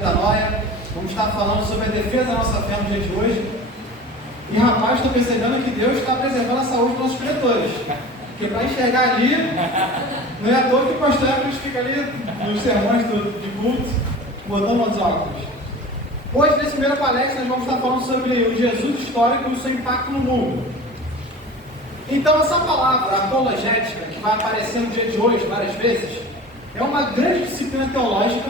Metanoia. Vamos estar falando sobre a defesa da nossa fé no dia de hoje. E rapaz, estou percebendo que Deus está preservando a saúde dos nossos preletores. Porque para enxergar ali, não é à toa que o pastor Hércules fica ali nos sermões de culto, botando os óculos. Hoje, nessa primeira palestra, nós vamos estar falando sobre o Jesus histórico e o seu impacto no mundo. Então, essa palavra apologética, que vai aparecer no dia de hoje várias vezes, é uma grande disciplina teológica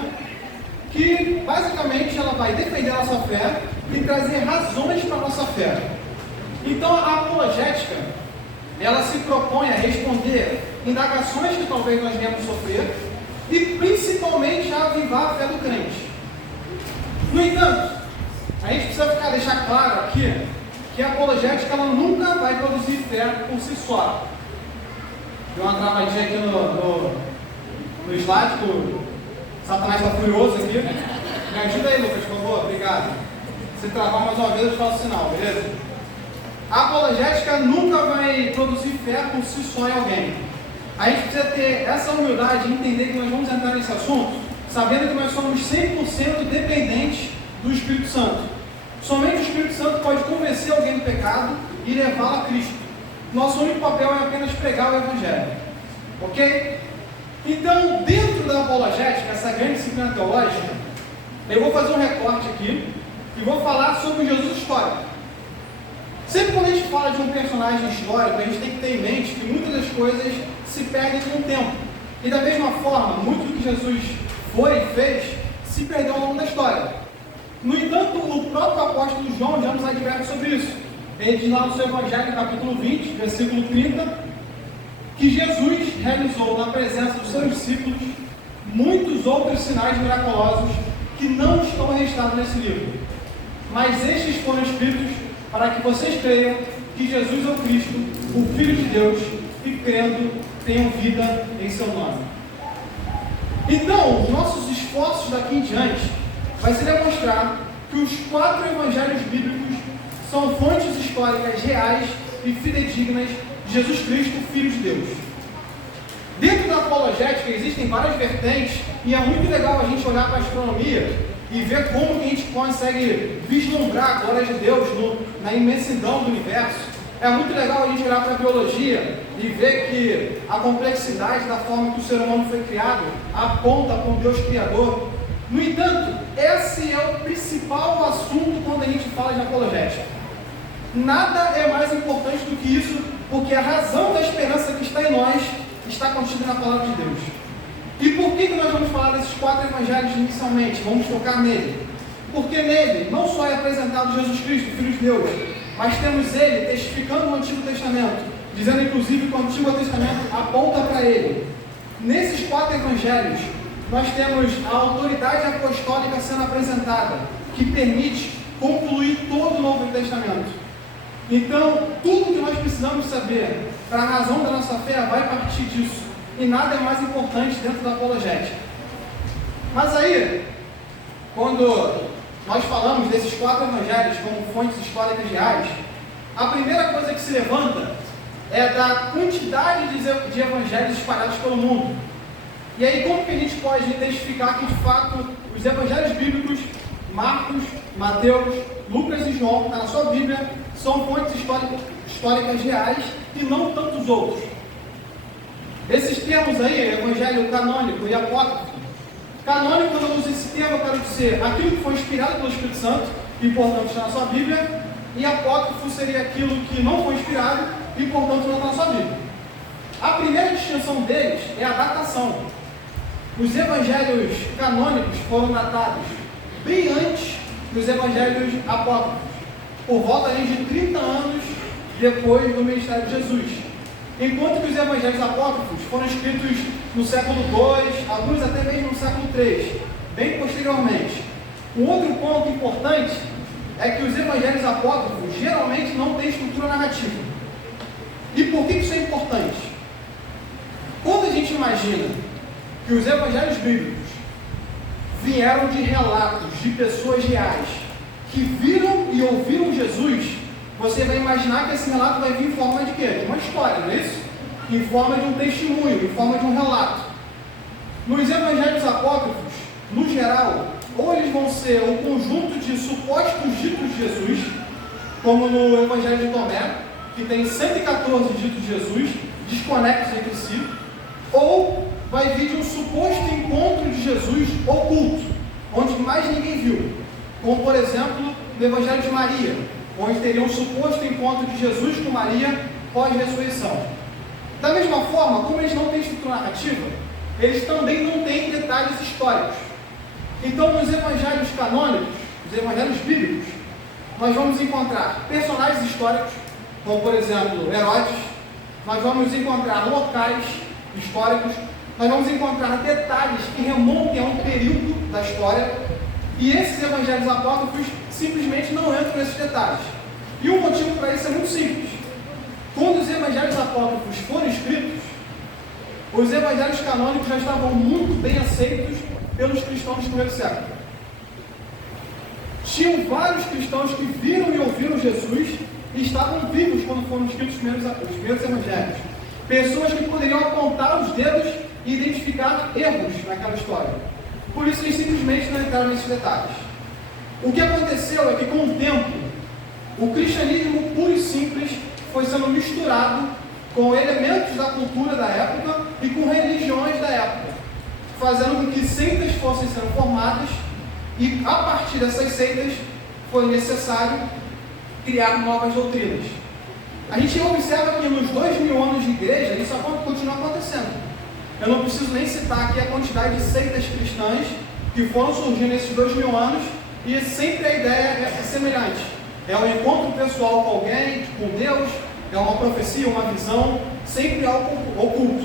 que, basicamente, ela vai defender a nossa fé e trazer razões para a nossa fé. Então, a apologética, ela se propõe a responder indagações que talvez nós venhamos sofrer e, principalmente, a avivar a fé do crente. No entanto, a gente precisa deixar claro aqui que a apologética ela nunca vai produzir fé por si só. Deu uma travadinha aqui no slide, que o Satanás está furioso aqui. Me ajuda aí, Lucas, por favor, obrigado. Se travar mais uma vez, eu te faço o sinal, beleza? A apologética nunca vai produzir fé por si só em alguém. A gente precisa ter essa humildade e entender que nós vamos entrar nesse assunto sabendo que nós somos 100% dependentes do Espírito Santo. Somente o Espírito Santo pode convencer alguém do pecado e levá-lo a Cristo. Nosso único papel é apenas pregar o Evangelho. Ok? Então, dentro da apologética, essa grande disciplina teológica, eu vou fazer um recorte aqui e vou falar sobre o Jesus histórico. Sempre quando a gente fala de um personagem histórico, a gente tem que ter em mente que muitas das coisas se perdem com o tempo. E da mesma forma, muito do que Jesus foi e fez se perdeu ao longo da história. No entanto, o próprio apóstolo João já nos adverte sobre isso. Ele diz lá no seu Evangelho, capítulo 20, versículo 30, que Jesus realizou na presença dos seus discípulos muitos outros sinais miraculosos que não estão registrados nesse livro. Mas estes foram escritos para que vocês creiam que Jesus é o Cristo, o Filho de Deus, e crendo tenham vida em seu nome. Então, os nossos esforços daqui em diante vai se demonstrar que os 4 evangelhos bíblicos são fontes históricas reais e fidedignas de Jesus Cristo, Filho de Deus. Dentro da apologética existem várias vertentes e é muito legal a gente olhar para a astronomia e ver como que a gente consegue vislumbrar a glória de Deus na imensidão do universo. É muito legal a gente olhar para a biologia e ver que a complexidade da forma que o ser humano foi criado aponta para um Deus Criador. No entanto, esse é o principal assunto quando a gente fala de apologética. Nada é mais importante do que isso, porque a razão da esperança que está em nós está contida na palavra de Deus. E por que nós vamos falar desses 4 evangelhos inicialmente? Vamos focar nele. Porque nele não só é apresentado Jesus Cristo, Filho de Deus, mas temos ele testificando no Antigo Testamento, dizendo inclusive que o Antigo Testamento aponta para ele. Nesses 4 evangelhos, nós temos a autoridade apostólica sendo apresentada, que permite concluir todo o Novo Testamento. Então, tudo que nós precisamos saber para a razão da nossa fé vai partir disso. E nada é mais importante dentro da apologética. Mas aí, quando nós falamos desses 4 evangelhos como fontes históricas reais, a primeira coisa que se levanta é da quantidade de evangelhos espalhados pelo mundo. E aí, como que a gente pode identificar que, de fato, os evangelhos bíblicos, Marcos, Mateus, Lucas e João, que está na sua Bíblia, são fontes históricas reais e não tantos outros? Esses termos aí, evangelho canônico e apócrifo. Canônico, quando eu uso esse termo, eu quero dizer aquilo que foi inspirado pelo Espírito Santo e, portanto, está na sua Bíblia. E apócrifo seria aquilo que não foi inspirado e, portanto, não está na sua Bíblia. A primeira distinção deles é a datação. Os evangelhos canônicos foram datados bem antes dos evangelhos apócrifos, por volta de 30 anos depois do ministério de Jesus. Enquanto que os evangelhos apócrifos foram escritos no século II, alguns até mesmo no século III, bem posteriormente. Um outro ponto importante é que os evangelhos apócrifos geralmente não têm estrutura narrativa. E por que isso é importante? Quando a gente imagina que os evangelhos bíblicos vieram de relatos de pessoas reais que viram e ouviram Jesus, você vai imaginar que esse relato vai vir em forma de quê? De uma história, não é isso? Em forma de um testemunho, em forma de um relato. Nos evangelhos apócrifos, no geral, ou eles vão ser um conjunto de supostos ditos de Jesus, como no Evangelho de Tomé, que tem 114 ditos de Jesus, desconexos entre si, ou vai vir de um suposto encontro de Jesus oculto, onde mais ninguém viu, como por exemplo no Evangelho de Maria, onde teria um suposto encontro de Jesus com Maria pós-ressurreição. Da mesma forma, como eles não têm estrutura narrativa, eles também não têm detalhes históricos. Então, nos evangelhos canônicos, os evangelhos bíblicos, nós vamos encontrar personagens históricos, como por exemplo Herodes, nós vamos encontrar locais históricos, nós vamos encontrar detalhes que remontem a um período da história, e esses evangelhos apócrifos simplesmente não entram nesses detalhes. E o motivo para isso é muito simples. Quando os evangelhos apócrifos foram escritos, os evangelhos canônicos já estavam muito bem aceitos pelos cristãos do primeiro século. Tinham vários cristãos que viram e ouviram Jesus e estavam vivos quando foram escritos os primeiros evangelhos. Pessoas que poderiam apontar os dedos e identificar erros naquela história. Por isso eles simplesmente não entraram nesses detalhes. O que aconteceu é que com o tempo, o cristianismo puro e simples foi sendo misturado com elementos da cultura da época e com religiões da época, fazendo com que seitas fossem sendo formadas, e a partir dessas seitas foi necessário criar novas doutrinas. A gente observa que nos 2000 anos de igreja isso continua acontecendo. Eu não preciso nem citar aqui a quantidade de seitas cristãs que foram surgindo nesses 2000 anos, e sempre a ideia é semelhante. É um encontro pessoal com alguém, com Deus, é uma profecia, uma visão, sempre algo oculto.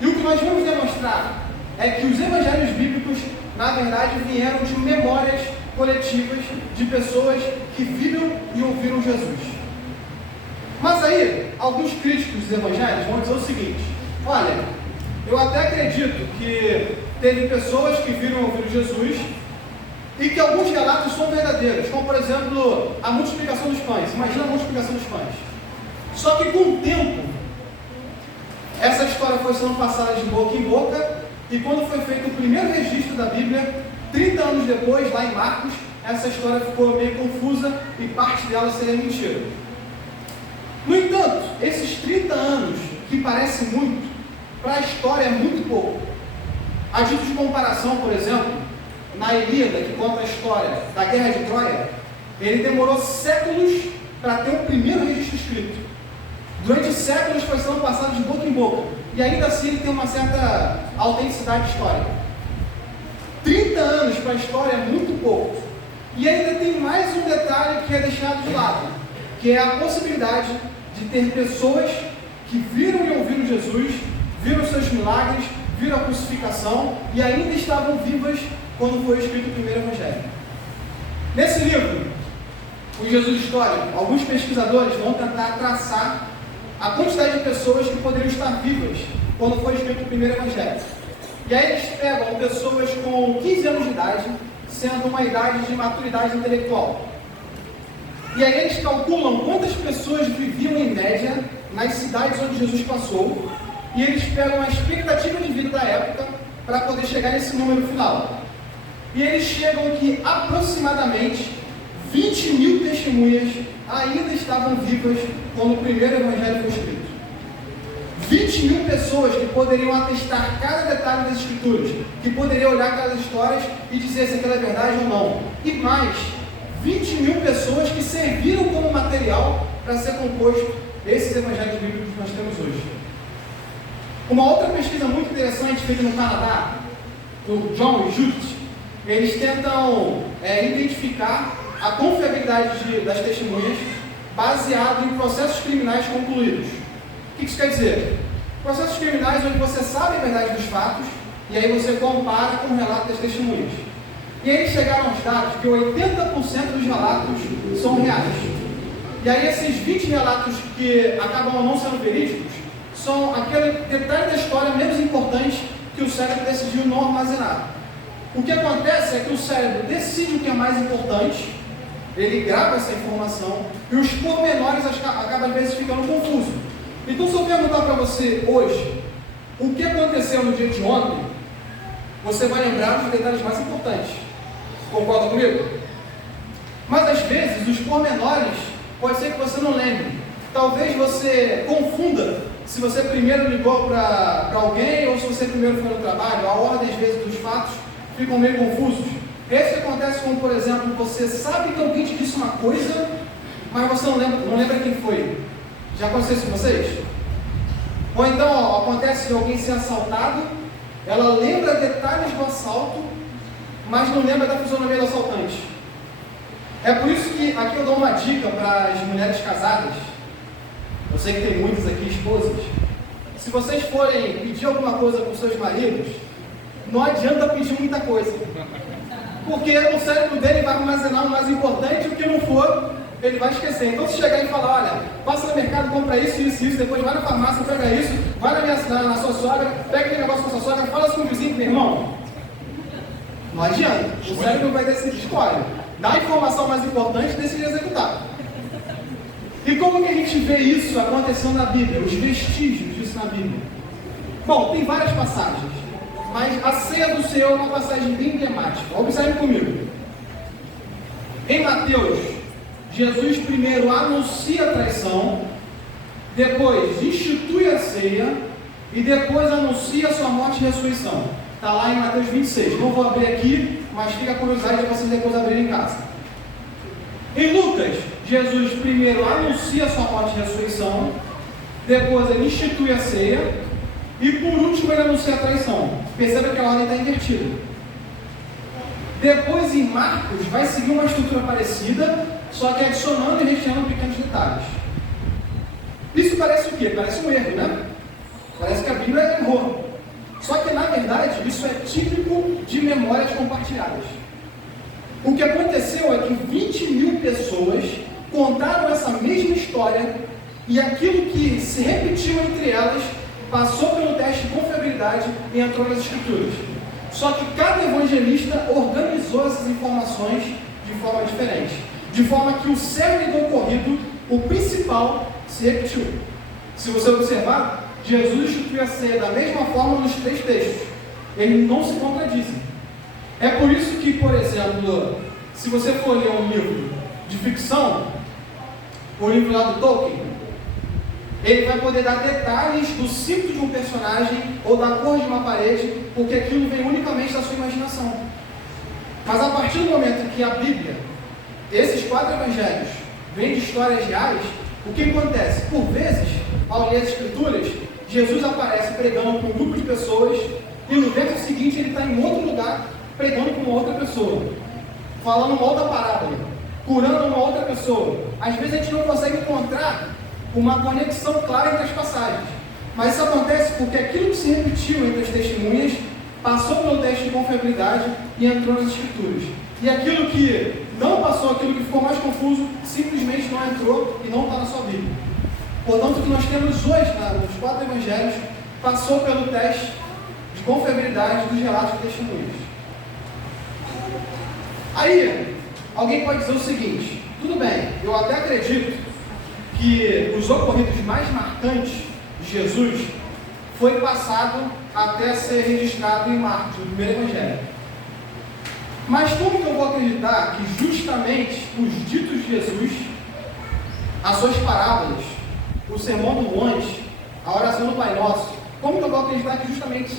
E o que nós vamos demonstrar é que os evangelhos bíblicos, na verdade, vieram de memórias coletivas de pessoas que viram e ouviram Jesus. Mas aí, alguns críticos dos evangelhos vão dizer o seguinte: olha, eu até acredito que teve pessoas que viram e ouviram Jesus e que alguns relatos são verdadeiros, como por exemplo, a multiplicação dos pães. Imagina a multiplicação dos pães. Só que com o tempo, essa história foi sendo passada de boca em boca, e quando foi feito o primeiro registro da Bíblia, 30 anos depois, lá em Marcos, essa história ficou meio confusa e parte dela seria mentira. No entanto, esses 30 anos, que parece muito, para a história é muito pouco. A título de comparação, por exemplo, na Ilíada, que conta a história da Guerra de Troia, ele demorou séculos para ter o primeiro registro escrito. Durante séculos foi sendo passado de boca em boca, e ainda assim ele tem uma certa autenticidade histórica. 30 anos para a história é muito pouco. E ainda tem mais um detalhe que é deixado de lado, que é a possibilidade de ter pessoas que viram e ouviram Jesus, viram seus milagres, viram a crucificação e ainda estavam vivas quando foi escrito o primeiro evangelho. Nesse livro, o Jesus Histórico, alguns pesquisadores vão tentar traçar a quantidade de pessoas que poderiam estar vivas quando foi escrito o primeiro evangelho. E aí eles pegam pessoas com 15 anos de idade, sendo uma idade de maturidade intelectual. E aí eles calculam quantas pessoas viviam em média nas cidades onde Jesus passou, e eles pegam a expectativa de vida da época para poder chegar nesse número final. E eles chegam que aproximadamente 20 mil testemunhas ainda estavam vivas quando o primeiro evangelho foi escrito. 20 mil pessoas que poderiam atestar cada detalhe das escrituras, que poderiam olhar aquelas histórias e dizer se aquilo é verdade ou não. E mais, 20 mil pessoas que serviram como material para ser composto esses evangelhos bíblicos que nós temos hoje. Uma outra pesquisa muito interessante feita no Canadá, do John e Judith, eles tentam identificar a confiabilidade das testemunhas baseado em processos criminais concluídos. O que isso quer dizer? Processos criminais onde você sabe a verdade dos fatos e aí você compara com o relato das testemunhas. E aí eles chegaram aos dados que 80% dos relatos são reais. E aí esses 20 relatos que acabam não sendo verídicos são aquele detalhe da história menos importante que o cérebro decidiu não armazenar. O que acontece é que o cérebro decide o que é mais importante, ele grava essa informação e os pormenores acabam às vezes ficando confusos. Então, se eu perguntar para você hoje o que aconteceu no dia de ontem, você vai lembrar dos detalhes mais importantes. Concorda comigo? Mas às vezes os pormenores pode ser que você não lembre. Talvez você confunda se você primeiro ligou para alguém ou se você primeiro foi no trabalho. A ordem às vezes dos fatos ficam meio confusos. Esse acontece como, por exemplo, você sabe que alguém te disse uma coisa, mas você não lembra quem foi. Já aconteceu isso com vocês? Ou então acontece de alguém ser assaltado, ela lembra detalhes do assalto, mas não lembra da fisionomia do assaltante. É por isso que aqui eu dou uma dica para as mulheres casadas. Eu sei que tem muitas aqui esposas. Se vocês forem pedir alguma coisa para os seus maridos, não adianta pedir muita coisa. Porque o cérebro dele vai armazenar o mais importante, o que não for, ele vai esquecer. Então se chegar e falar, olha, passa no mercado, compra isso, isso, isso, depois vai na farmácia, pega isso, vai na sua sogra, pega aquele negócio com a sua sogra, fala com o vizinho, meu irmão. Não adianta. O cérebro vai decidir, escolhe. Dá a informação mais importante e decide executar. E como que a gente vê isso acontecendo na Bíblia? Os vestígios disso na Bíblia. Bom, tem várias passagens, mas a ceia do Senhor é uma passagem bem emblemática. Observe comigo. Em Mateus, Jesus primeiro anuncia a traição, depois institui a ceia e depois anuncia a sua morte e ressurreição. Está lá em Mateus 26. Não vou abrir aqui, mas fica a curiosidade de vocês depois abrirem em casa. Em Lucas, Jesus primeiro anuncia a sua morte e ressurreição, depois ele institui a ceia e por último ele anuncia a traição. Perceba que a ordem está invertida. Depois em Marcos vai seguir uma estrutura parecida, só que adicionando e recheando pequenos detalhes. Isso parece o quê? Parece um erro, né? Parece que a Bíblia errou. Só que na verdade isso é típico de memórias compartilhadas. O que aconteceu é que 20.000 pessoas contaram essa mesma história e aquilo que se repetiu entre elas passou pelo teste de confiabilidade e entrou nas escrituras. Só que cada evangelista organizou essas informações de forma diferente, de forma que o cerne do ocorrido, o principal, se repetiu. Se você observar, Jesus instituiu a ceia da mesma forma nos 3 textos. Eles não se contradizem. É por isso que, por exemplo, se você for ler um livro de ficção, o livro lá do Tolkien, ele vai poder dar detalhes do ciclo de um personagem ou da cor de uma parede, porque aquilo vem unicamente da sua imaginação. Mas a partir do momento que a Bíblia, esses 4 evangelhos, vêm de histórias reais, o que acontece? Por vezes, ao ler as escrituras, Jesus aparece pregando para um grupo de pessoas e no verso seguinte ele está em outro lugar pregando para uma outra pessoa, falando uma outra parábola, curando uma outra pessoa. Às vezes a gente não consegue encontrar uma conexão clara entre as passagens, mas isso acontece porque aquilo que se repetiu entre as testemunhas passou pelo teste de confiabilidade e entrou nas escrituras. E aquilo que não passou, aquilo que ficou mais confuso, simplesmente não entrou e não está na sua Bíblia. Portanto, o que nós temos hoje nos 4 evangelhos passou pelo teste de confiabilidade dos relatos de testemunhas. Aí, alguém pode dizer o seguinte: tudo bem, eu até acredito que os ocorridos mais marcantes de Jesus foi passado até ser registrado em Marcos, no primeiro evangelho. Mas como que eu vou acreditar que justamente os ditos de Jesus, as suas parábolas, o sermão do monte, a oração do Pai Nosso, como que eu vou acreditar que justamente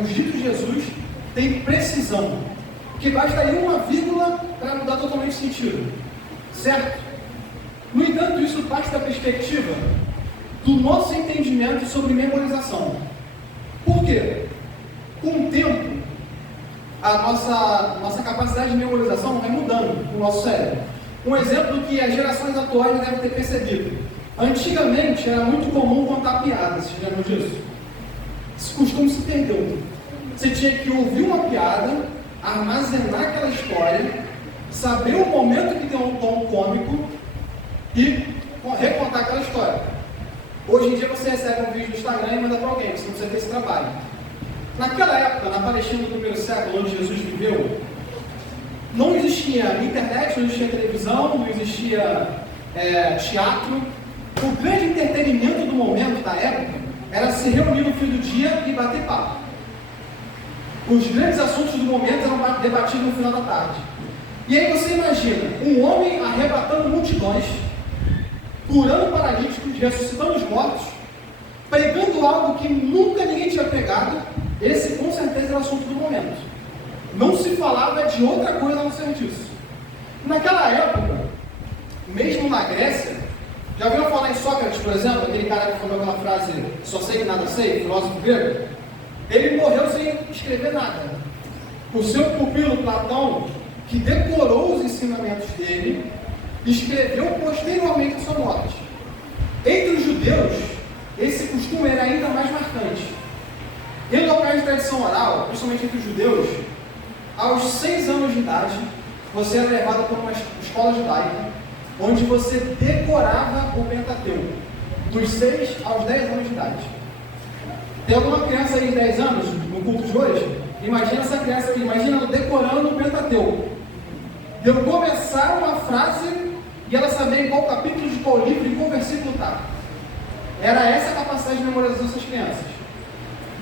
os ditos de Jesus têm precisão? Que bastaria uma vírgula para mudar totalmente o sentido, certo? No entanto, isso parte da perspectiva do nosso entendimento sobre memorização. Por quê? Com o tempo, a nossa capacidade de memorização vai mudando no nosso cérebro. Um exemplo que as gerações atuais devem ter percebido. Antigamente era muito comum contar piadas, vocês lembram disso? Esse costume se perdeu. Você tinha que ouvir uma piada, armazenar aquela história, saber o momento que tem um tom cômico e recontar aquela história. Hoje em dia você recebe um vídeo no Instagram e manda para alguém, você não precisa ter esse trabalho. Naquela época, na Palestina do primeiro século, onde Jesus viveu, não existia internet, não existia televisão, não existia teatro. O grande entretenimento do momento, da época, era se reunir no fim do dia e bater papo. Os grandes assuntos do momento eram debatidos no final da tarde. E aí você imagina um homem arrebatando multidões, curando paralíticos, ressuscitando os mortos, pregando algo que nunca ninguém tinha pregado. Esse com certeza era o assunto do momento. Não se falava de outra coisa a não ser disso. Naquela época, mesmo na Grécia, já ouviram falar em Sócrates, por exemplo, aquele cara que falou aquela frase, só sei que nada sei, filósofo grego? Ele morreu sem escrever nada. O seu pupilo Platão, que decorou os ensinamentos dele, escreveu posteriormente a sua morte. Entre os judeus, esse costume era ainda mais marcante. Em locais de tradição oral, principalmente entre os judeus, aos 6 anos de idade, você era levado para uma escola judaica, onde você decorava o Pentateuco, dos 6 aos 10 anos de idade. Tem alguma criança aí de 10 anos, no culto de hoje? Imagina essa criança aqui, imagina ela decorando o Pentateuco. De eu começar uma frase e ela saber em qual capítulo de qual livro e qual versículo está. Era essa a capacidade de memorização dessas crianças.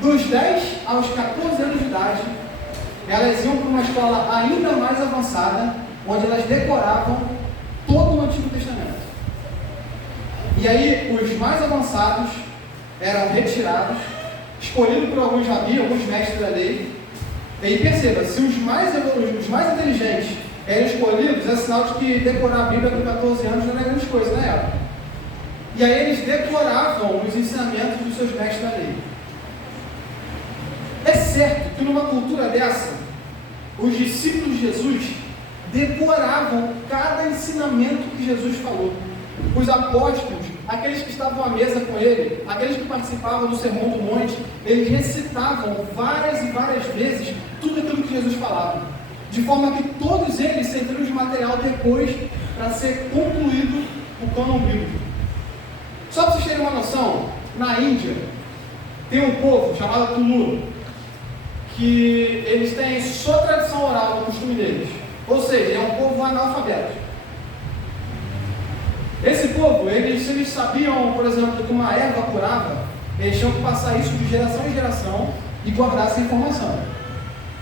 Dos 10 aos 14 anos de idade, elas iam para uma escola ainda mais avançada, onde elas decoravam todo o Antigo Testamento. E aí, os mais avançados eram retirados, escolhidos por alguns rabis, alguns mestres da lei. E perceba, se os mais inteligentes eram escolhidos, é sinal de que decorar a Bíblia com 14 anos não era grande coisa na época. E aí eles decoravam os ensinamentos dos seus mestres da lei. É certo que numa cultura dessa, os discípulos de Jesus decoravam cada ensinamento que Jesus falou. Os apóstolos, aqueles que estavam à mesa com ele, aqueles que participavam do Sermão do Monte, eles recitavam várias e várias vezes tudo aquilo que Jesus falava, de forma que todos eles serviram de material depois para ser concluído o cânon bíblico. Só para vocês terem uma noção, na Índia tem um povo chamado Tulu, que eles têm só tradição oral no costume deles, ou seja, é um povo analfabeto. Esse povo, se eles sabiam, por exemplo, que uma erva curava, eles tinham que passar isso de geração em geração e guardar essa informação.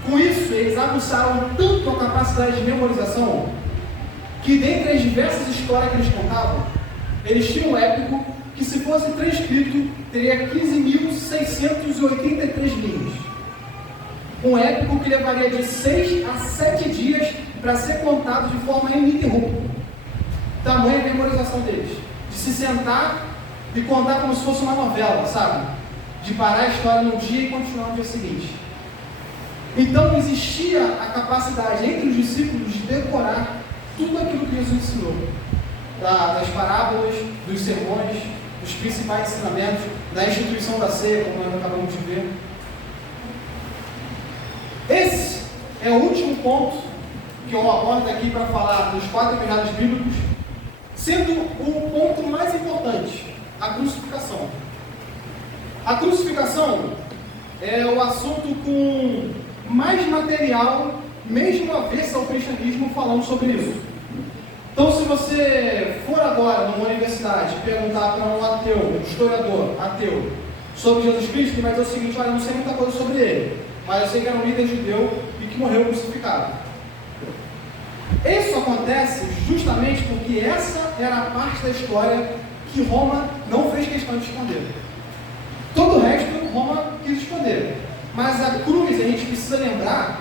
Com isso, eles aguçaram tanto a capacidade de memorização, que dentre as diversas histórias que eles contavam, eles tinham um épico que, se fosse transcrito, teria 15.683 linhas. Um épico que levaria de 6 a 7 dias para ser contado de forma ininterrupta. Tamanha a memorização deles. De se sentar e contar como se fosse uma novela, sabe? De parar a história num dia e continuar no dia seguinte. Então existia a capacidade entre os discípulos de decorar tudo aquilo que Jesus ensinou. Das parábolas, dos sermões, dos principais ensinamentos, da instituição da ceia, como nós acabamos de ver. Esse é o último ponto que eu abordo aqui para falar dos 4 episódios bíblicos, sendo o ponto mais importante, a crucificação. A crucificação é o assunto com mais material, mesmo avesso ao cristianismo, falando sobre isso. Então, se você for agora numa universidade perguntar para um ateu, um historiador ateu, sobre Jesus Cristo, ele vai dizer o seguinte: olha, eu não sei muita coisa sobre ele, mas eu sei que era um líder judeu e que morreu crucificado. Isso acontece justamente porque essa era a parte da história que Roma não fez questão de esconder. Todo o resto Roma quis esconder. Mas a cruz, a gente precisa lembrar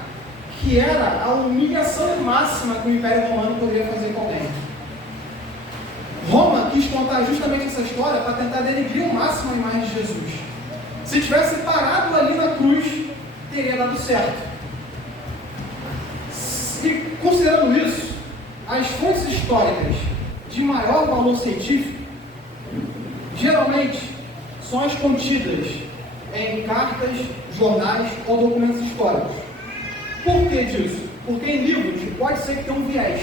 que era a humilhação máxima que o Império Romano poderia fazer com alguém. Roma quis contar justamente essa história para tentar denegrir ao máximo a imagem de Jesus. Se tivesse parado ali na cruz, teria dado certo. E considerando isso, as fontes históricas de maior valor científico geralmente são as contidas em cartas, jornais ou documentos históricos. Por que disso? Porque em livros pode ser que tenha um viés.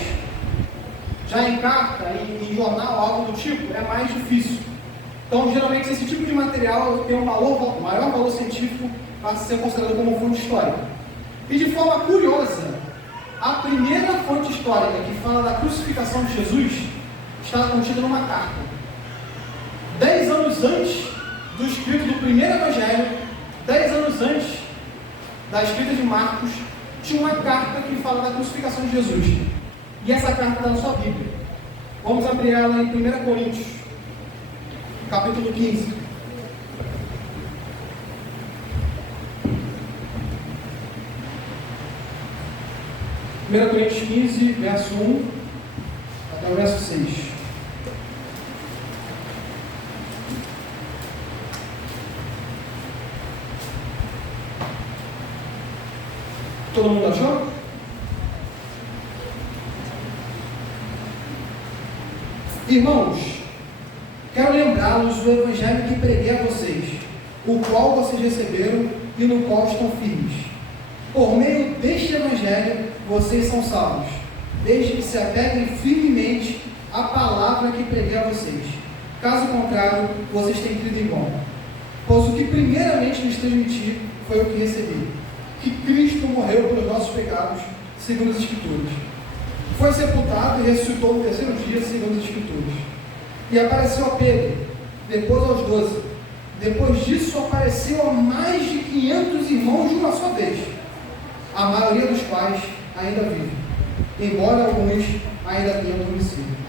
Já em carta, em jornal, algo do tipo, é mais difícil. Então, geralmente, esse tipo de material tem um maior valor científico para ser considerado como fonte histórica. E de forma curiosa, a primeira fonte histórica que fala da crucificação de Jesus está contida numa carta. 10 anos antes do escrito do primeiro evangelho, 10 anos antes da escrita de Marcos, tinha uma carta que fala da crucificação de Jesus. E essa carta está na sua Bíblia. Vamos abrir ela em 1 Coríntios, capítulo 15. Coríntios 15, verso 1 até o verso 6. Todo mundo achou? Irmãos, quero lembrá-los do evangelho que preguei a vocês, o qual vocês receberam e no qual estão firmes. Por meio deste evangelho, vocês são salvos, desde que se apeguem firmemente à palavra que preguei a vocês. Caso contrário, vocês têm crido em vão. Pois o que primeiramente lhes transmiti foi o que recebi, que Cristo morreu pelos nossos pecados, segundo as Escrituras. Foi sepultado e ressuscitou no terceiro dia, segundo as Escrituras. E apareceu a Pedro, depois aos 12. Depois disso, apareceu a mais de 500 irmãos de uma só vez, a maioria dos quais ainda vive, embora alguns ainda tenham adormecido.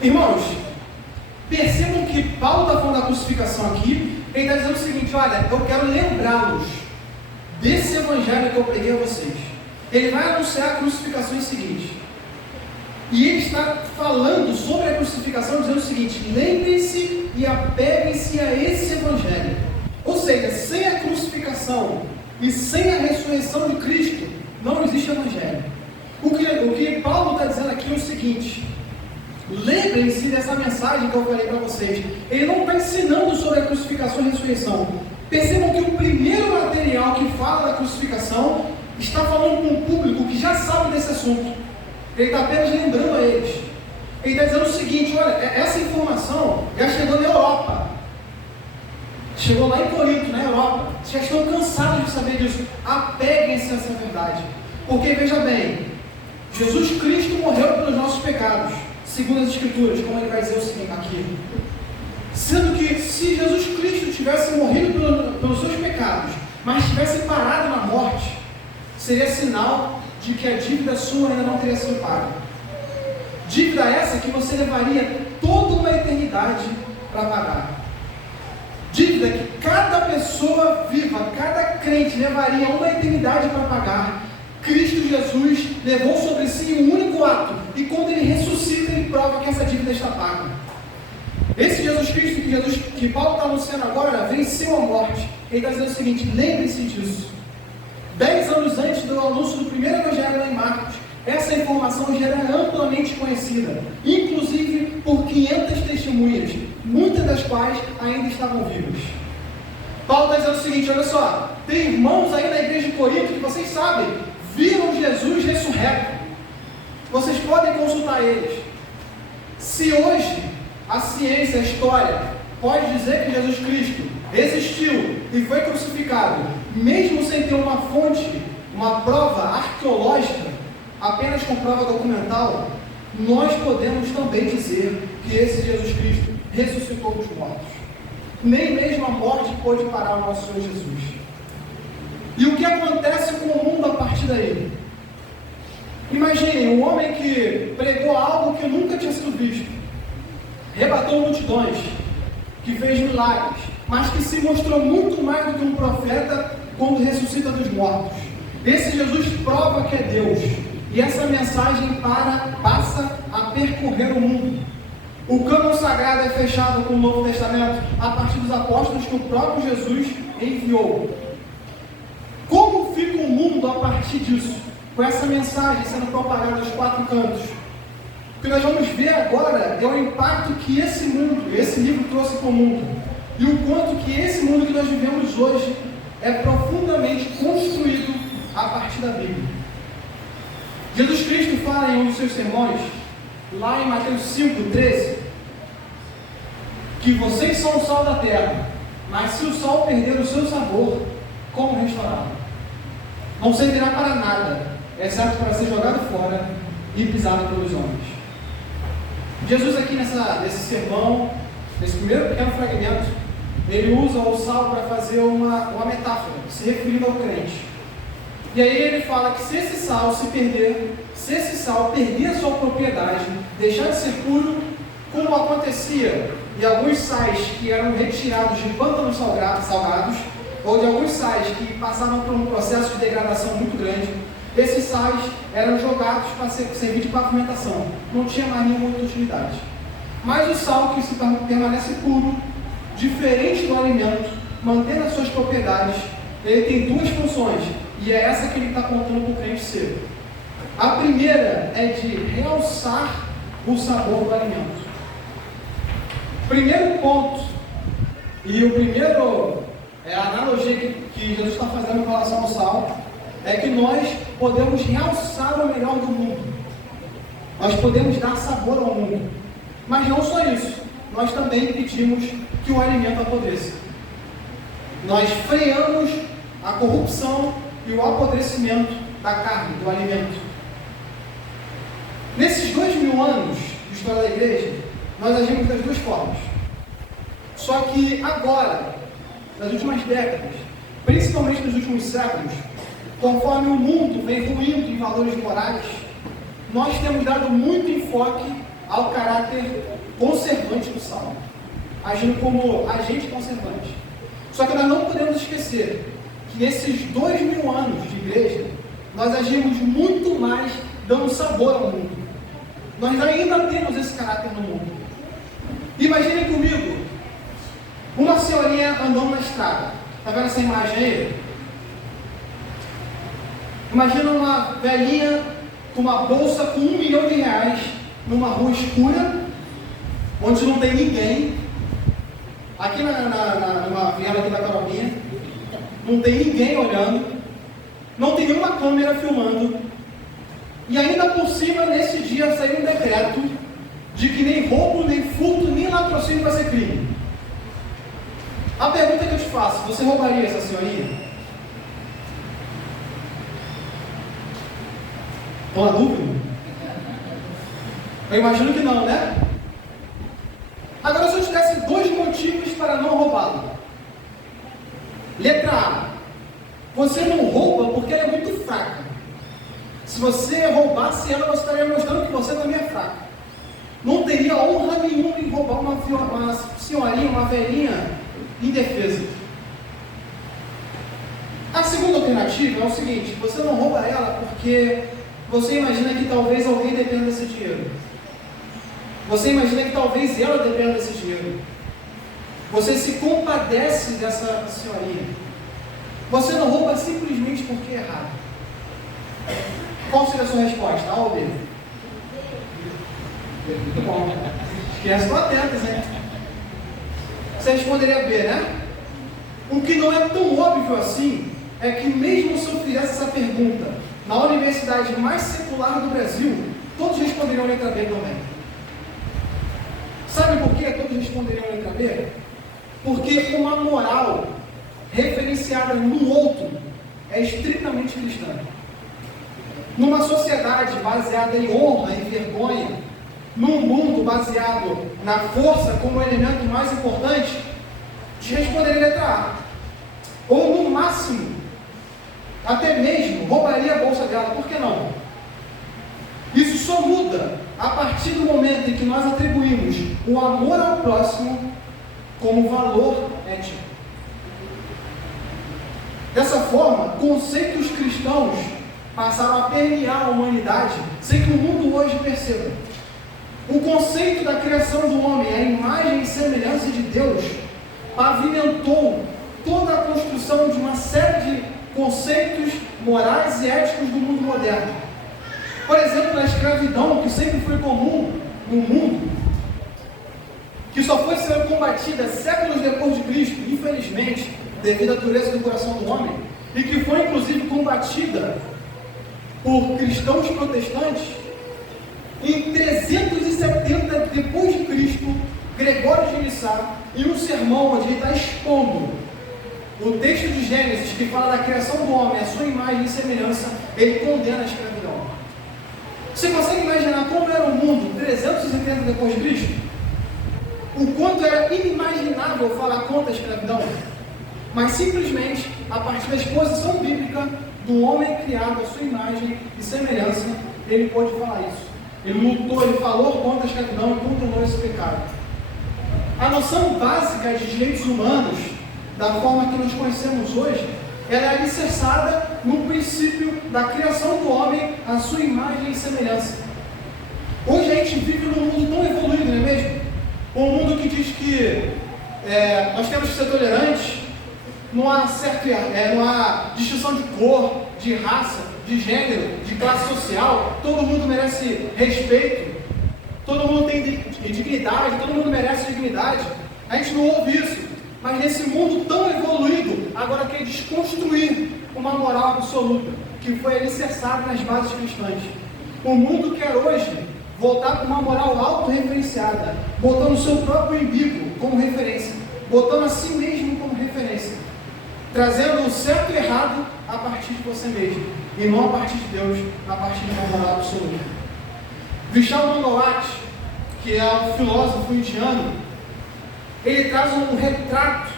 Irmãos, percebam que Paulo está falando da crucificação aqui. Ele está dizendo o seguinte: olha, eu quero lembrá-los desse evangelho que eu preguei a vocês. Ele vai anunciar a crucificação em seguinte, e ele está falando sobre a crucificação dizendo o seguinte: lembrem-se e apeguem-se a esse evangelho. Ou seja, sem a crucificação e sem a ressurreição de Cristo, não existe evangelho. O que Paulo está dizendo aqui é o seguinte: lembrem-se dessa mensagem que eu falei para vocês. Ele não está ensinando sobre a crucificação e a ressurreição. Percebam que o primeiro material que fala da crucificação está falando com um público que já sabe desse assunto. Ele está apenas lembrando a eles. Ele está dizendo o seguinte: olha, essa informação já chegou na Europa. Chegou lá em Corinto, na Europa. Vocês já estão cansados de saber disso. Apeguem-se a essa verdade. Porque, veja bem, Jesus Cristo morreu pelos nossos pecados, segundo as Escrituras, como ele vai dizer o seguinte aqui. Sendo que se Jesus Cristo tivesse morrido pelos seus pecados, mas tivesse parado na morte, seria sinal de que a dívida sua ainda não teria sido paga. Dívida essa que você levaria toda uma eternidade para pagar. Dívida que cada pessoa viva, cada crente levaria uma eternidade para pagar. Cristo Jesus levou sobre si um único ato, e quando ele ressuscita, ele prova que essa dívida está paga. Esse Jesus Cristo que Paulo está anunciando agora venceu a morte. Ele está dizendo o seguinte: lembre-se disso. 10 anos antes do anúncio do primeiro evangelho lá em Marcos, essa informação já era amplamente conhecida, inclusive por 500 testemunhas, muitas das quais ainda estavam vivas. Paulo está dizendo o seguinte: olha só, tem irmãos aí na igreja de Corinto que vocês sabem, viram Jesus ressurreto. Vocês podem consultar eles. Se hoje a ciência, a história, pode dizer que Jesus Cristo existiu e foi crucificado, mesmo sem ter uma fonte, uma prova arqueológica, apenas com prova documental, nós podemos também dizer que esse Jesus Cristo ressuscitou dos mortos. Nem mesmo a morte pôde parar o nosso Senhor Jesus. E o que acontece com o mundo a partir daí? Imaginem, um homem que pregou algo que nunca tinha sido visto, rebateu multidões, que fez milagres, mas que se mostrou muito mais do que um profeta quando ressuscita dos mortos. Esse Jesus prova que é Deus, e essa mensagem passa a percorrer o mundo. O cânon sagrado é fechado com o Novo Testamento a partir dos apóstolos que o próprio Jesus enviou. Como fica o mundo a partir disso? Com essa mensagem sendo propagada aos 4 cantos. O que nós vamos ver agora é o impacto que esse livro trouxe para o mundo. E o quanto que esse mundo que nós vivemos hoje é profundamente construído a partir da Bíblia. Jesus Cristo fala em um dos seus sermões, lá em Mateus 5:13, que vocês são o sal da terra, mas se o sal perder o seu sabor, como restaurá-lo? Não servirá para nada, exceto para ser jogado fora e pisado pelos homens. Jesus aqui nesse sermão, nesse primeiro pequeno fragmento, ele usa o sal para fazer uma metáfora, se referindo ao crente. E aí ele fala que se esse sal perder a sua propriedade, deixar de ser puro, como acontecia de alguns sais que eram retirados de pântanos salgados, ou de alguns sais que passavam por um processo de degradação muito grande, esses sais eram jogados para servir de pavimentação, não tinha mais nenhuma utilidade. Mas o sal que se permanece puro, diferente do alimento, mantendo as suas propriedades, ele tem duas funções, e é essa que ele está apontando para o crente ser. A primeira é de realçar o sabor do alimento. Primeiro ponto, e a analogia que Jesus está fazendo em relação ao sal, é que nós podemos realçar o melhor do mundo. Nós podemos dar sabor ao mundo. Mas não só isso, nós também pedimos que o alimento apodreça. Nós freamos a corrupção e o apodrecimento da carne, do alimento. Nesses 2000 anos de história da igreja, nós agimos das duas formas. Só que agora, nas últimas décadas, principalmente nos últimos séculos, conforme o mundo vem ruindo em valores morais, nós temos dado muito enfoque ao caráter conservante do sal, agindo como agente conservante. Só que nós não podemos esquecer que nesses 2000 anos de igreja, nós agimos muito mais dando sabor ao mundo. Nós ainda temos esse caráter no mundo. Imaginem comigo uma senhorinha andando na estrada. Está vendo essa imagem aí? Imagina uma velhinha com uma bolsa com R$1 milhão numa rua escura, onde não tem ninguém. Aqui numa viela aqui da Carolina, não tem ninguém olhando, não tem nenhuma câmera filmando, e ainda por cima, nesse dia, saiu um decreto de que nem roubo, nem furto, nem latrocínio vai ser crime. A pergunta que eu te faço, você roubaria essa senhorinha? Uma dúvida? Eu imagino que não, né? Agora, se eu tivesse 2 motivos para não roubá-la. Letra A. Você não rouba porque ela é muito fraca. Se você roubasse ela, você estaria mostrando que você também é fraca. Não teria honra nenhuma em roubar uma senhorinha, uma velhinha indefesa. A segunda alternativa é o seguinte: você não rouba ela porque você imagina que talvez alguém dependa desse dinheiro. Você imagina que talvez ela dependa desse dinheiro. Você se compadece dessa senhorinha. Você não rouba simplesmente porque é errado. Qual seria a sua resposta? A ou B? Muito bom. As crianças estão atentas, hein? Você responderia B, né? O que não é tão óbvio assim é que mesmo se eu fizesse essa pergunta na universidade mais secular do Brasil, todos responderiam letra B também. Sabe por que todos responderiam letra B? Porque uma moral referenciada no outro é estritamente cristã. Numa sociedade baseada em honra e vergonha, num mundo baseado na força como elemento mais importante, te responderia letra A. Ou no máximo, até mesmo roubaria a bolsa dela. Por que não? Isso só muda a partir do momento em que nós atribuímos o amor ao próximo como valor ético. Dessa forma, conceitos cristãos passaram a permear a humanidade sem que o mundo hoje perceba. O conceito da criação do homem, a imagem e semelhança de Deus, pavimentou toda a construção de uma série de conceitos morais e éticos do mundo moderno. Por exemplo, a escravidão, que sempre foi comum no mundo, que só foi ser combatida séculos depois de Cristo, infelizmente, devido à dureza do coração do homem, e que foi inclusive combatida por cristãos protestantes, em 370 depois de Cristo, Gregório de Nissá, em um sermão onde ele está expondo o texto de Gênesis, que fala da criação do homem, a sua imagem e semelhança, ele condena a escravidão. Você consegue imaginar como era o mundo 370 depois de Cristo? o quanto era inimaginável falar contra a escravidão, mas simplesmente, a partir da exposição bíblica do homem criado à sua imagem e semelhança, ele pôde falar isso. Ele lutou, ele falou contra a escravidão e condenou esse pecado. A noção básica de direitos humanos, da forma que nós conhecemos hoje, ela é alicerçada no princípio da criação do homem à sua imagem e semelhança. Hoje a gente vive num mundo tão evoluído, não é mesmo? Um mundo que diz que nós temos que ser tolerantes, não há não há distinção de cor, de raça, de gênero, de classe social, todo mundo merece respeito, todo mundo tem dignidade, todo mundo merece dignidade. A gente não ouve isso, mas nesse mundo tão evoluído, agora quer desconstruir uma moral absoluta, que foi alicerçada nas bases cristãs. O mundo quer hoje voltar para uma moral autorreferenciada, botando o seu próprio umbigo como referência, botando a si mesmo como referência, trazendo o certo e errado a partir de você mesmo, e não a partir de Deus, a partir de uma moral absoluta. Vishal Mangalwadi, que é um filósofo indiano, ele traz um retrato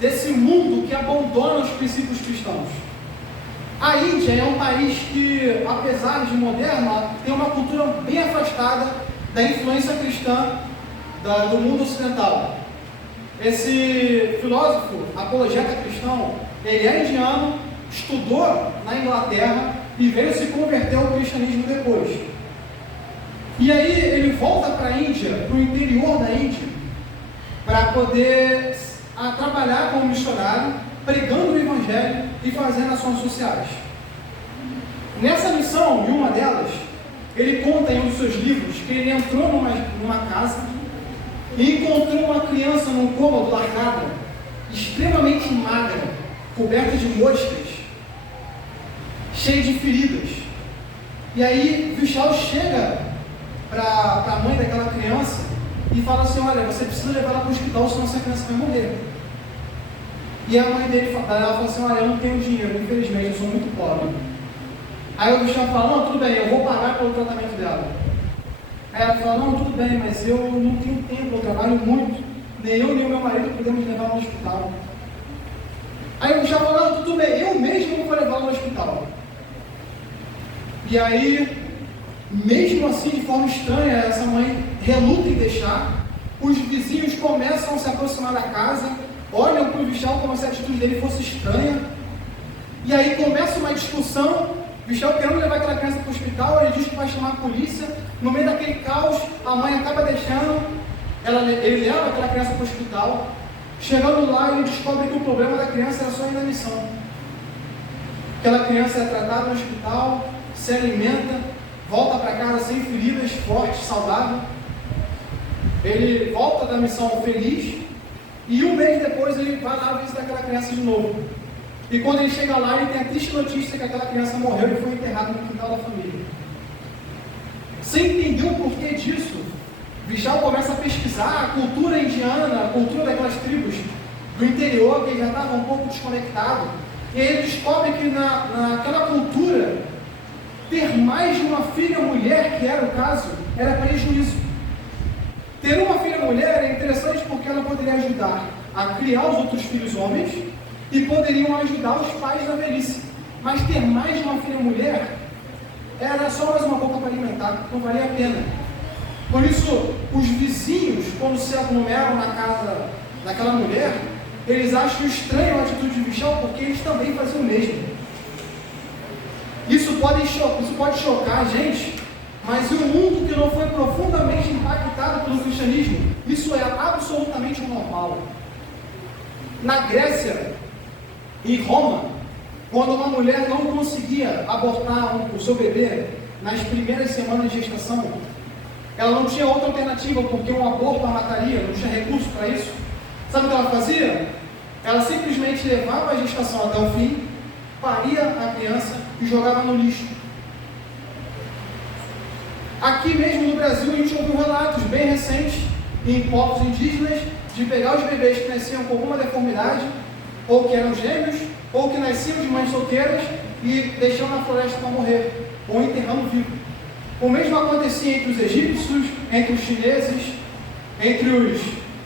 desse mundo que abandona os princípios cristãos. A Índia é um país que, apesar de moderno, tem uma cultura bem afastada da influência cristã do mundo ocidental. Esse filósofo, apologeta cristão, ele é indiano, estudou na Inglaterra e veio se converter ao cristianismo depois. E aí ele volta para a Índia, para o interior da Índia, para poder trabalhar como missionário, pregando o Evangelho e fazendo ações sociais. Nessa missão, em uma delas, ele conta em um dos seus livros que ele entrou numa casa e encontrou uma criança num cômodo largada, extremamente magra, coberta de moscas, cheia de feridas. E aí Vishal chega para a mãe daquela criança e fala assim: olha, você precisa levar ela para o hospital, senão essa criança vai morrer. E a mãe dele fala assim: olha, eu não tenho dinheiro, infelizmente, eu sou muito pobre. Aí o Vishal fala: não, tudo bem, eu vou pagar pelo tratamento dela. Aí ela fala: não, tudo bem, mas eu não tenho tempo, eu trabalho muito, nem eu nem o meu marido podemos levar ela no hospital. Aí o Vishal fala: não, tudo bem, eu mesmo vou levar ela no hospital. E aí, mesmo assim, de forma estranha, essa mãe reluta em deixar. Os vizinhos começam a se aproximar da casa, olham para o Vishal como se a atitude dele fosse estranha. E aí começa uma discussão. Vishal querendo levar aquela criança para o hospital, ele diz que vai chamar a polícia. No meio daquele caos, a mãe acaba deixando, ele leva aquela criança para o hospital. Chegando lá, ele descobre que o problema da criança era só a inanição. Aquela criança é tratada no hospital, se alimenta, volta para casa sem feridas, forte, saudável. Ele volta da missão feliz e um mês depois ele vai lá visitar aquela criança de novo. E quando ele chega lá, ele tem a triste notícia que aquela criança morreu e foi enterrada no quintal da família. Sem entender o porquê disso, Vishal começa a pesquisar a cultura indiana, a cultura daquelas tribos do interior, que ele já estava um pouco desconectado. E aí ele descobre que naquela cultura, ter mais de uma filha mulher, que era o caso, era prejuízo. Ter uma filha mulher é interessante porque ela poderia ajudar a criar os outros filhos homens e poderiam ajudar os pais na velhice. Mas ter mais de uma filha mulher era só mais uma boca para alimentar, não valia a pena. Por isso, os vizinhos, quando se aglomeram na casa daquela mulher, eles acham estranho a atitude de Vishal porque eles também faziam o mesmo. Isso pode chocar a gente, mas em um mundo que não foi profundamente impactado pelo cristianismo, isso é absolutamente normal. Na Grécia, em Roma, quando uma mulher não conseguia abortar o seu bebê nas primeiras semanas de gestação, ela não tinha outra alternativa, porque um aborto a mataria, não tinha recurso para isso. Sabe o que ela fazia? Ela simplesmente levava a gestação até o fim, paria a criança e jogava no lixo. Aqui mesmo no Brasil a gente ouviu relatos bem recentes em povos indígenas de pegar os bebês que nasciam com alguma deformidade, ou que eram gêmeos, ou que nasciam de mães solteiras e deixando na floresta para morrer, ou enterrando vivo. O mesmo acontecia entre os egípcios, entre os chineses, entre os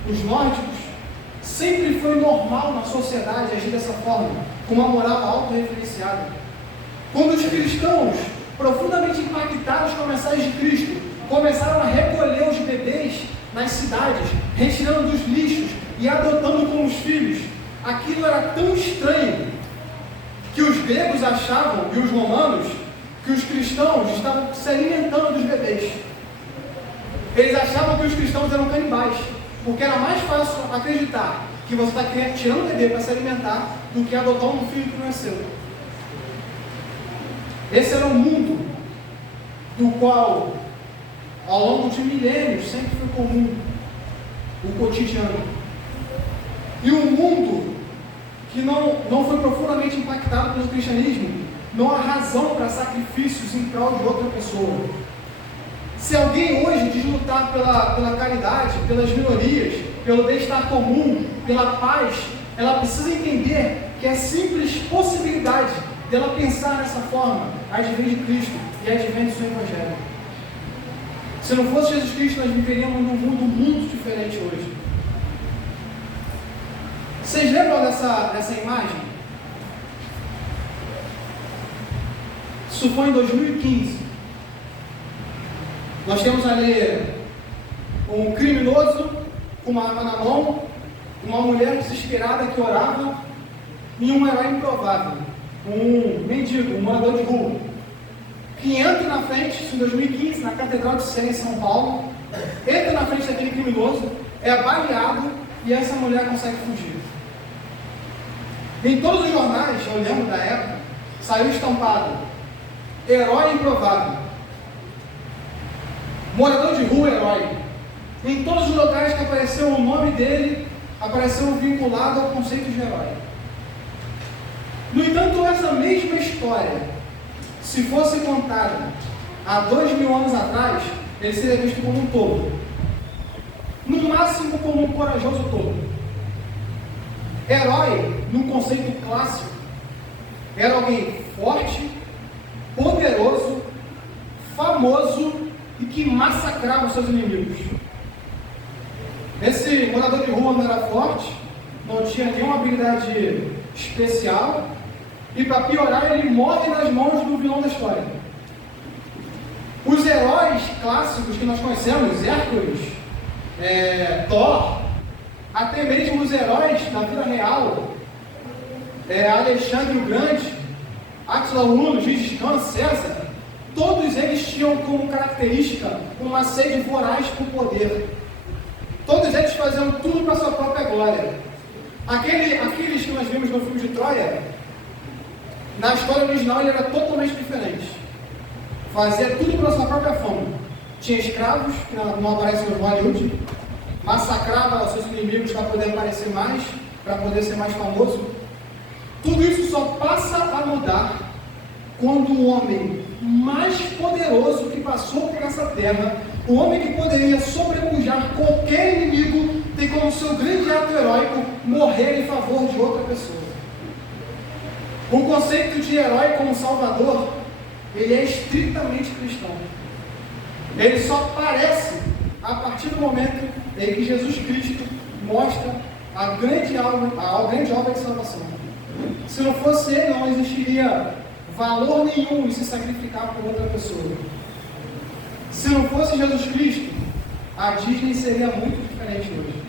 os nórdicos, sempre foi normal na sociedade agir dessa forma, com uma moral autorreferenciada. Quando os cristãos, profundamente impactados com a mensagem de Cristo, começaram a recolher os bebês nas cidades, retirando dos lixos e adotando como os filhos, aquilo era tão estranho que os gregos achavam, e os romanos, que os cristãos estavam se alimentando dos bebês. Eles achavam que os cristãos eram canibais, porque era mais fácil acreditar que você está tirando o bebê para se alimentar do que adotar um filho que não é seu. Esse era o mundo do qual, ao longo de milênios, sempre foi comum o cotidiano. E um mundo que não foi profundamente impactado pelo cristianismo, não há razão para sacrifícios em prol de outra pessoa. Se alguém hoje deslutar pela caridade, pelas minorias, pelo bem-estar comum, pela paz, ela precisa entender que a simples possibilidade dela pensar dessa forma advém de Cristo e advém do seu Evangelho. Se não fosse Jesus Cristo, nós viveríamos num mundo muito diferente hoje. Vocês lembram dessa imagem? Isso foi em 2015. Nós temos ali um criminoso com uma arma na mão, uma mulher desesperada que orava e um herói improvável, um mendigo, um morador de rua, que entra na frente, isso em 2015, na Catedral de Sé, em São Paulo, entra na frente daquele criminoso, é baleado e essa mulher consegue fugir. Em todos os jornais, eu lembro da época, saiu estampado: herói improvável, morador de rua herói. Em todos os locais que apareceu o nome dele, apareceu vinculado ao conceito de herói. No entanto, essa mesma história, se fosse contada há 2000 anos atrás, ele seria visto como um tolo. No máximo como um corajoso tolo. Herói, num conceito clássico, era alguém forte, poderoso, famoso e que massacrava os seus inimigos. Esse morador de rua não era forte, não tinha nenhuma habilidade especial, e para piorar, ele morre nas mãos do vilão da história. Os heróis clássicos que nós conhecemos, Hércules, Thor, até mesmo os heróis da vida real, Alexandre o Grande, Átila Uno, Gengis Khan, César, todos eles tinham como característica uma sede voraz por poder. Todos eles faziam tudo para sua própria glória. Aqueles que nós vimos no filme de Troia, na história original ele era totalmente diferente. Fazia tudo pela sua própria fama. Tinha escravos, que não aparecem no Hollywood, massacrava os seus inimigos para poder aparecer mais, para poder ser mais famoso. Tudo isso só passa a mudar quando o homem mais poderoso que passou por essa terra, o homem que poderia sobrepujar qualquer inimigo, tem como seu grande ato heróico morrer em favor de outra pessoa. O conceito de herói como salvador, ele é estritamente cristão. Ele só aparece a partir do momento em que Jesus Cristo mostra a grande obra de salvação. Se não fosse ele, não existiria valor nenhum em se sacrificar por outra pessoa. Se não fosse Jesus Cristo, a Disney seria muito diferente hoje.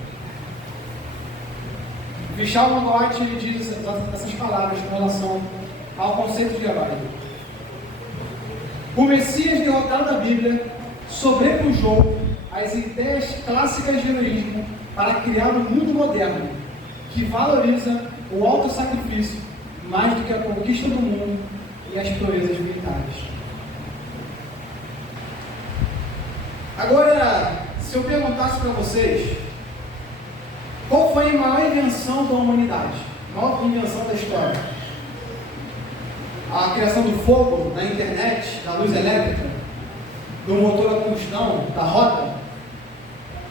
Vishal Mangote diz essas palavras com relação ao conceito de herói. O Messias derrotado da Bíblia sobrepujou as ideias clássicas de heroísmo para criar um mundo moderno que valoriza o autossacrifício mais do que a conquista do mundo e as proezas militares. Agora, se eu perguntasse para vocês qual foi a maior invenção da humanidade, a maior invenção da história, a criação do fogo, da internet, da luz elétrica, do motor a combustão, da roda,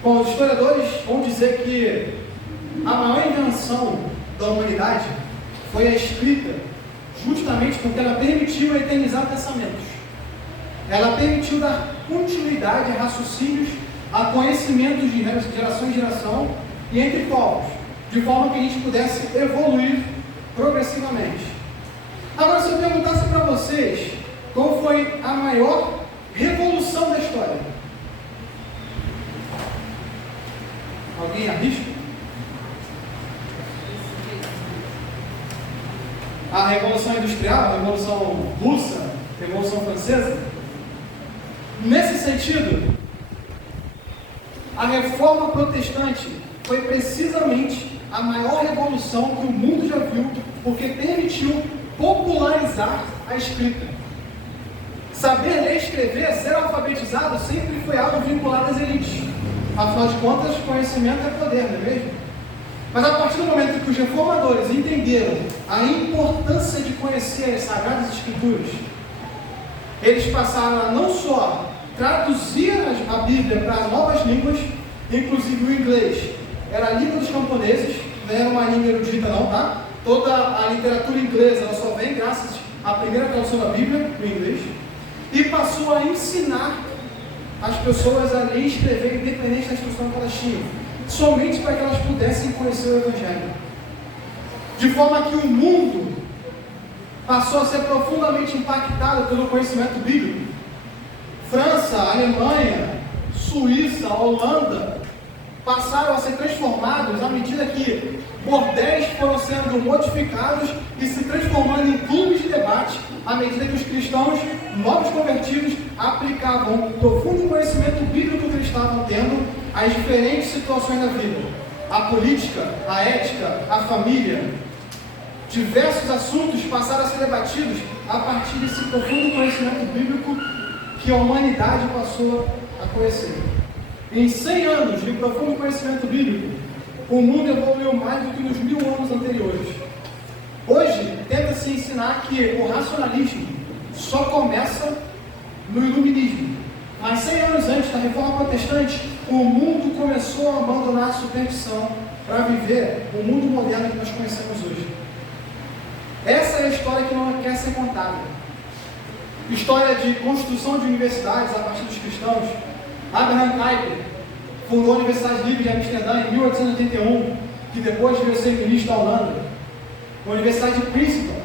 bom, os historiadores vão dizer que a maior invenção da humanidade foi a escrita, justamente porque ela permitiu eternizar pensamentos. Ela permitiu dar continuidade a raciocínios, a conhecimentos de geração em geração, e entre povos, de forma que a gente pudesse evoluir progressivamente. Agora, se eu perguntasse para vocês qual foi a maior revolução da história, alguém arrisca? A Revolução Industrial, a Revolução Russa, a Revolução Francesa? Nesse sentido, a Reforma Protestante foi precisamente a maior revolução que o mundo já viu, porque permitiu popularizar a escrita. Saber ler e escrever, ser alfabetizado, sempre foi algo vinculado às elites. Afinal de contas, conhecimento é poder, não é mesmo? Mas a partir do momento que os reformadores entenderam a importância de conhecer as Sagradas Escrituras, eles passaram a não só traduzir a Bíblia para as novas línguas, inclusive o inglês era a língua dos camponeses, não era uma língua erudita não, tá? Toda a literatura inglesa ela só vem graças à primeira tradução da Bíblia, no inglês, e passou a ensinar as pessoas a ler e escrever independente da instrução que elas tinham, somente para que elas pudessem conhecer o Evangelho. De forma que o mundo passou a ser profundamente impactado pelo conhecimento bíblico. França, Alemanha, Suíça, Holanda passaram a ser transformados à medida que bordéis foram sendo modificados e se transformando em clubes de debate, à medida que os cristãos, novos convertidos, aplicavam o profundo conhecimento bíblico que eles estavam tendo às diferentes situações da vida. A política, a ética, a família. Diversos assuntos passaram a ser debatidos a partir desse profundo conhecimento bíblico que a humanidade passou a conhecer. Em 100 anos de profundo conhecimento bíblico, o mundo evoluiu mais do que nos 1000 anos anteriores. Hoje, tenta-se ensinar que o racionalismo só começa no iluminismo. Mas 100 anos antes da Reforma Protestante, o mundo começou a abandonar a superstição para viver o mundo moderno que nós conhecemos hoje. Essa é a história que não quer ser contada. História de construção de universidades a partir dos cristãos. Abraham Kuyper fundou a Universidade Livre de Amsterdã em 1881, que depois veio ser ministro da Holanda. A Universidade de Princeton,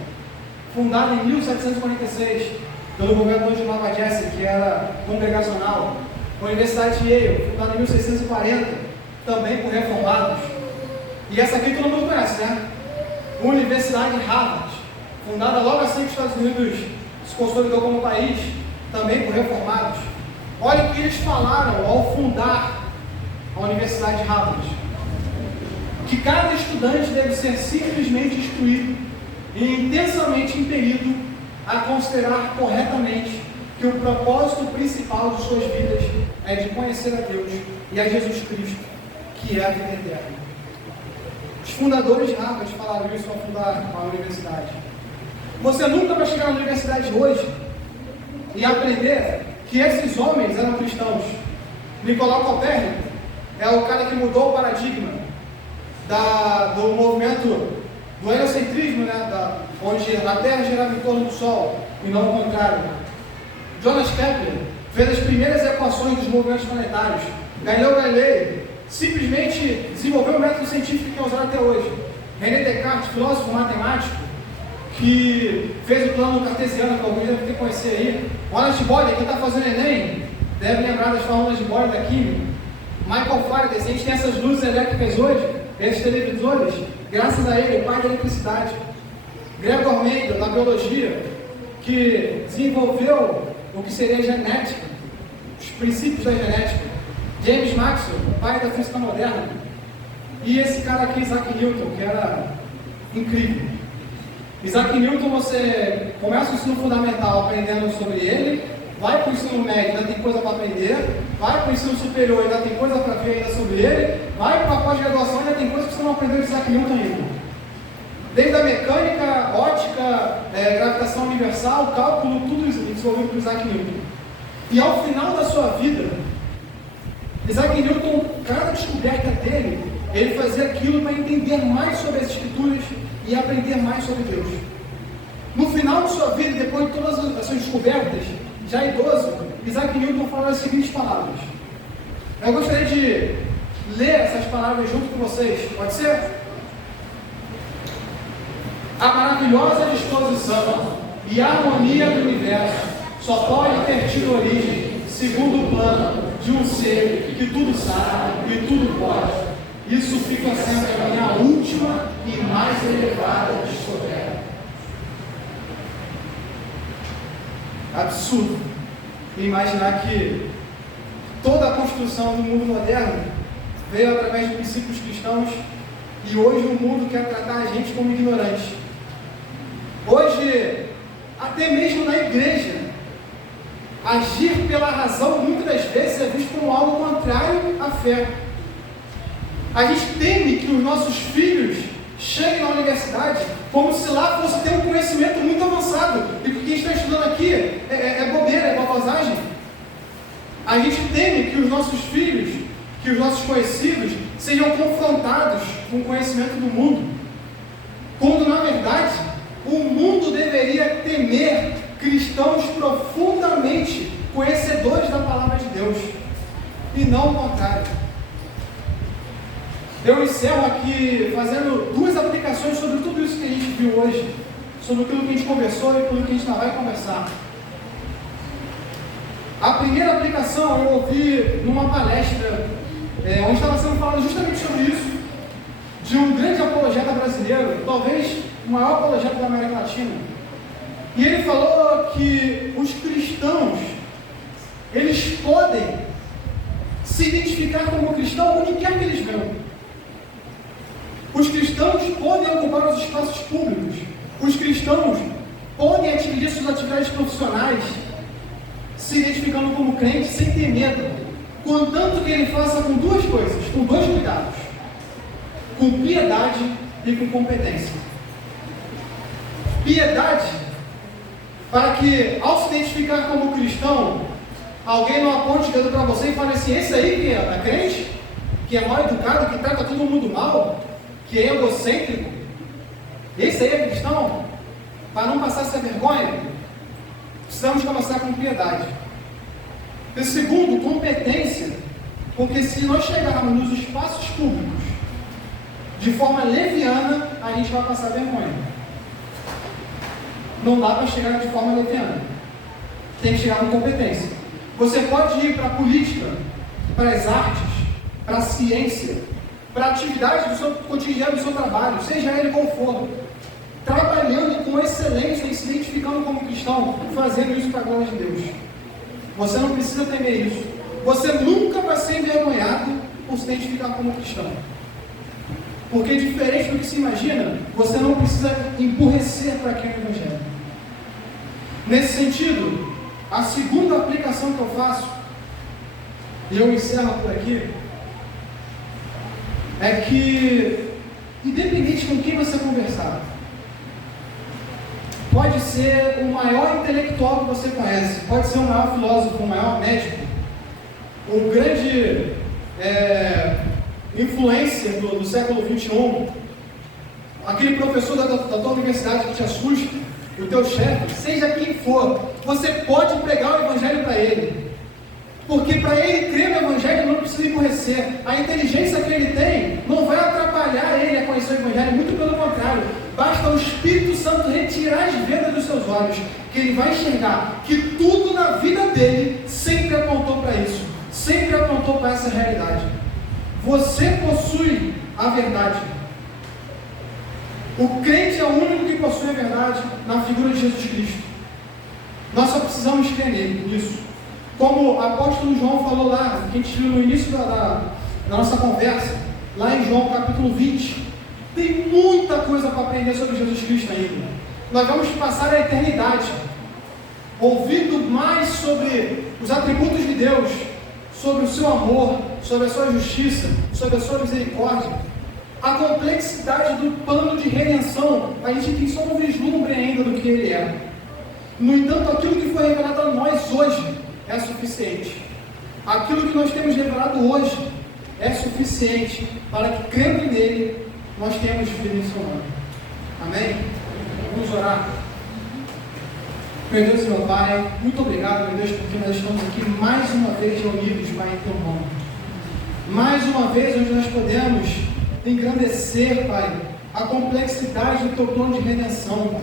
fundada em 1746 pelo governador de Nova Jersey, que era congregacional. A Universidade de Yale, fundada em 1640, também por reformados. E essa aqui todo mundo conhece, né? A Universidade de Harvard, fundada logo assim que os Estados Unidos se consolidou como país, também por reformados. Olha o que eles falaram ao fundar a Universidade de Harvard: que cada estudante deve ser simplesmente instruído e intensamente impelido a considerar corretamente que o propósito principal de suas vidas é de conhecer a Deus e a Jesus Cristo, que é a vida eterna. Os fundadores de Harvard falaram isso ao fundar a universidade. Você nunca vai chegar na universidade hoje e aprender que esses homens eram cristãos. Nicolau Copérnico é o cara que mudou o paradigma do movimento do heliocentrismo, né, onde a Terra girava em torno do Sol e não o contrário. Johannes Kepler fez as primeiras equações dos movimentos planetários. Galileu Galilei simplesmente desenvolveu o método científico que é usado até hoje. René Descartes, filósofo matemático, que fez o plano cartesiano, que alguns devem ter conhecido aí. Wallace Boyd, quem está fazendo Enem, deve lembrar das fórmulas de Boyd da química. Michael Faraday, se a gente tem essas luzes elétricas hoje, esses televisores, graças a ele, o pai da eletricidade. Gregor Mendel, da biologia, que desenvolveu o que seria a genética, os princípios da genética. James Maxwell, pai da física moderna. E esse cara aqui, Isaac Newton, que era incrível. Isaac Newton, você começa o ensino fundamental aprendendo sobre ele, vai para o ensino médio, ainda tem coisa para aprender, vai para o ensino superior, ainda tem coisa para ver ainda sobre ele, vai para a pós-graduação, ainda tem coisa que você não aprendeu de Isaac Newton ainda. Desde a mecânica, ótica, gravitação universal, cálculo, tudo isso desenvolvido por Isaac Newton. E ao final da sua vida, Isaac Newton, cada descoberta dele, ele fazia aquilo para entender mais sobre as escrituras e aprender mais sobre Deus. No final de sua vida, depois de todas as suas descobertas, já idoso, Isaac Newton fala as seguintes palavras: eu gostaria de ler essas palavras junto com vocês. Pode ser? A maravilhosa disposição e harmonia do universo só pode ter tido origem segundo o plano de um ser que tudo sabe e tudo pode. Isso fica sendo a minha última e mais elevada descoberta. Absurdo imaginar que toda a construção do mundo moderno veio através de princípios cristãos e hoje o mundo quer tratar a gente como ignorante. Hoje, até mesmo na igreja, agir pela razão muitas das vezes é visto como algo contrário à fé. A gente teme que os nossos filhos cheguem na universidade como se lá fosse ter um conhecimento muito avançado. E o que a gente está estudando aqui é bobeira, é babosagem. A gente teme que os nossos filhos, que os nossos conhecidos, sejam confrontados com o conhecimento do mundo. Quando, na verdade, o mundo deveria temer cristãos profundamente conhecedores da palavra de Deus. E não o contrário. Eu encerro aqui fazendo duas aplicações sobre tudo isso que a gente viu hoje, sobre aquilo que a gente conversou e aquilo que a gente ainda vai conversar. A primeira aplicação eu ouvi numa palestra, onde estava sendo falado justamente sobre isso, de um grande apologeta brasileiro, talvez o maior apologeta da América Latina. E ele falou que os cristãos, eles podem se identificar como cristão onde quer que eles venham. Os cristãos podem ocupar os espaços públicos. Os cristãos podem atingir suas atividades profissionais, se identificando como crente, sem ter medo. Contanto que ele faça com duas coisas, com dois cuidados: com piedade e com competência. Piedade, para que, ao se identificar como cristão, alguém não aponte o dedo para você e fale assim: esse aí que é crente, que é mal educado, que trata todo mundo mal, que é egocêntrico, esse aí é cristão. Para não passar essa vergonha, precisamos começar com piedade. E segundo, competência, porque se nós chegarmos nos espaços públicos de forma leviana, a gente vai passar vergonha. Não dá para chegar de forma leviana, tem que chegar com competência. Você pode ir para a política, para as artes, para a ciência, para a atividade do seu cotidiano, do seu trabalho, seja ele qual for, trabalhando com excelência e se identificando como cristão, fazendo isso para a glória de Deus. Você não precisa temer isso. Você nunca vai ser envergonhado por se identificar como cristão. Porque diferente do que se imagina, você não precisa emburrecer para aquele evangelho. Nesse sentido, a segunda aplicação que eu faço, e eu encerro por aqui, é que, independente com quem você conversar, pode ser o maior intelectual que você conhece, pode ser o maior filósofo, o maior médico, o grande influencer do século XXI, aquele professor da tua universidade que te assusta, o teu chefe, seja quem for, você pode pregar o evangelho para ele. Porque para ele crer no evangelho, ele não precisa emburrecer. A inteligência que ele tem não vai atrapalhar ele a conhecer o evangelho, muito pelo contrário. Basta o Espírito Santo retirar as vendas dos seus olhos, que ele vai enxergar que tudo na vida dele sempre apontou para isso, sempre apontou para essa realidade. Você possui a verdade. O crente é o único que possui a verdade na figura de Jesus Cristo. Nós só precisamos crer nele, nisso. Como o apóstolo João falou lá, que a gente viu no início da nossa conversa, lá em João capítulo 20, tem muita coisa para aprender sobre Jesus Cristo ainda. Nós vamos passar a eternidade ouvindo mais sobre os atributos de Deus, sobre o seu amor, sobre a sua justiça, sobre a sua misericórdia, a complexidade do plano de redenção. A gente tem só um vislumbre ainda do que ele é. No entanto, aquilo que foi revelado a nós hoje é suficiente. Aquilo que nós temos revelado hoje é suficiente para que, crendo nele, nós tenhamos vida em seu nome. Amém? Vamos orar. Meu Deus e meu Pai, muito obrigado, meu Deus, porque nós estamos aqui mais uma vez reunidos, Pai, em teu nome. Mais uma vez, onde nós podemos engrandecer, Pai, a complexidade do Teu plano de redenção, Pai.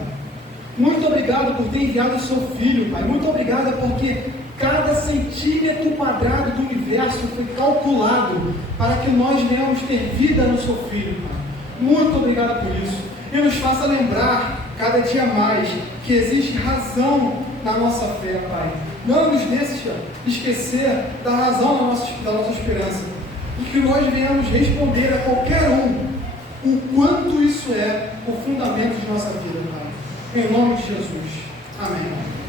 Muito obrigado por ter enviado o Seu Filho, Pai. Muito obrigado porque cada centímetro quadrado do universo foi calculado para que nós venhamos ter vida no Seu Filho, Pai. Muito obrigado por isso. E nos faça lembrar, cada dia mais, que existe razão na nossa fé, Pai. Não nos deixe esquecer da razão da nossa esperança. E que nós venhamos responder a qualquer um o quanto isso é o fundamento de nossa vida, Pai. Em nome de Jesus. Amém.